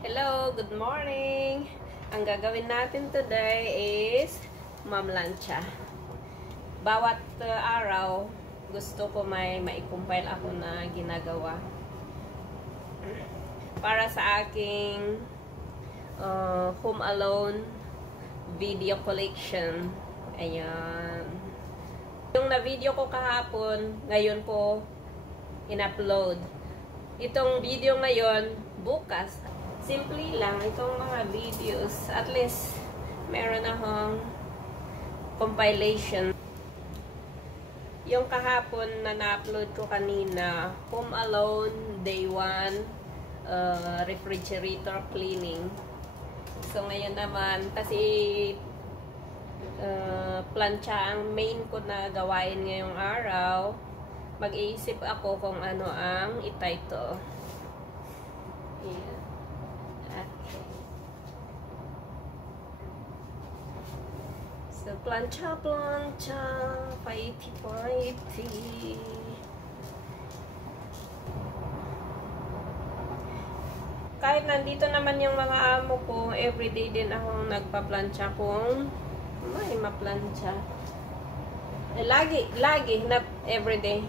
Hello, good morning! Ang gagawin natin today is mamlansya. Bawat araw, gusto ko may maikumpile ako na ginagawa. Para sa aking Home Alone video collection. Ayan. Yung na-video ko kahapon, ngayon ko in-upload. Itong video ngayon, bukas. Simple lang itong mga videos. At least, meron akong compilation. Yung kahapon na na-upload ko kanina, Home Alone, Day 1, refrigerator cleaning. So, ngayon naman, kasi plancha ang main ko na gawain ngayong araw, mag-iisip ako kung ano ang ititle. Yeah. Okay. So, plancha, paiti. Kahit nandito naman yung mga amo ko, everyday din ako nagpa-plancha kung may ma-plancha. Lagi, not everyday.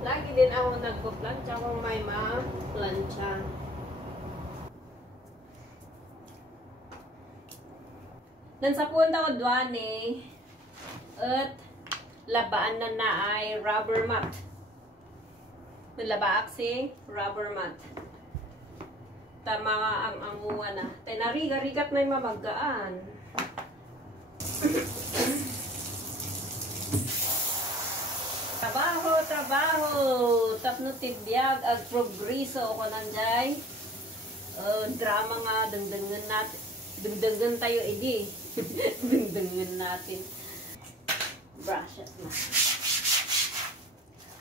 Lagi din ako nagpa-plancha kung may ma-plancha. Sa punta ko doon at labaan na ay rubber mat. Labaak si rubber mat. Tama ang amuwa na. Tenariga-rigat na yung mamagaan. Trabaho. Tapno tibiyag ag progreso ko nandiyan. Drama nga, dengdengan natin. Dengdengan tayo, edi. Dengdengan natin. Brush it na.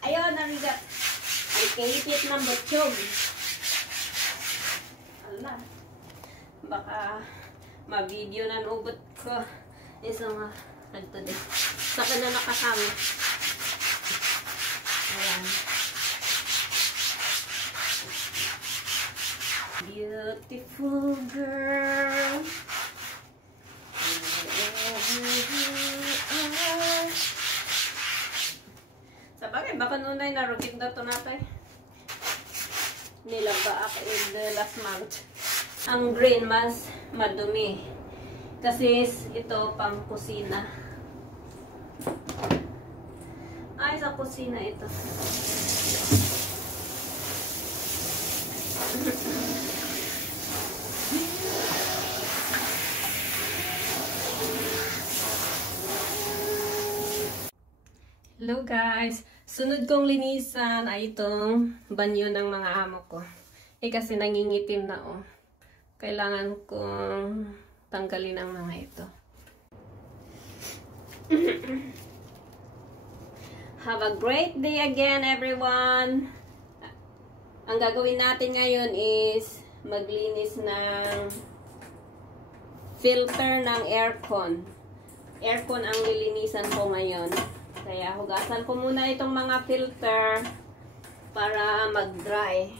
Ayun, narigat. Ay, kaipit ng butsyog. Ala. Baka ma-video na nubot ko. Isa nga. Nagto din. Saka na nakasama. Ayan. Beautiful girl. Sa bagay, baka nunay narugin na ito natin. Nilaba ako in the last month. Ang green mas madumi. Kasi ito pang kusina. Ay, sa kusina ito. Hello guys! Sunod kong linisan ay itong banyo ng mga amo ko. Kasi nangingitim na Kailangan kong tanggalin ang mga ito. Have a great day again everyone! Ang gagawin natin ngayon is maglinis ng filter ng aircon. Aircon ang lilinisan ko ngayon. Kaya hugasan ko muna itong mga filter para mag-dry.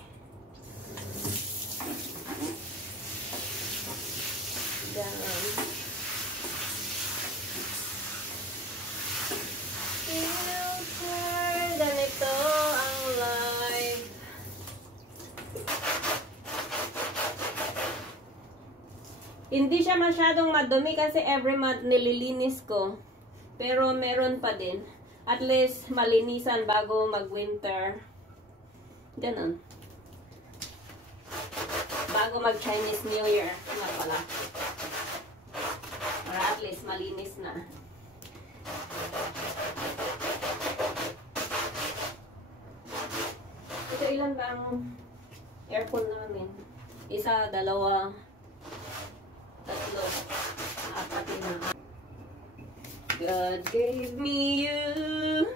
Filter, ganito ang life. Hindi siya masyadong madumi kasi every month nililinis ko. Pero meron pa din. At least malinisan bago mag-winter. Ganon. Bago mag-Chinese New Year. Nga pala. Para at least malinis na. Ito ilan ba ang aircon namin? Isa, dalawa, tatlo, apat na. God gave me you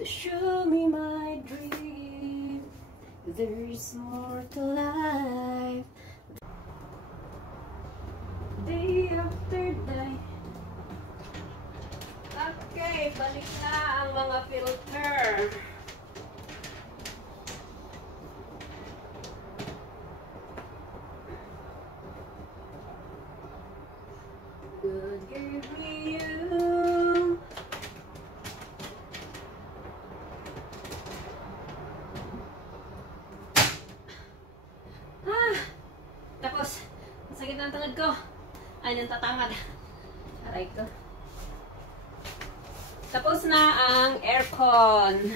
to show me my dream. There's more to life. Day after day. Okay, balik na ang mga filter. Good girl for you. Tapos, masakit na ang tangad ko. Ay, nang tatangad. Aray ko. Tapos na ang aircon.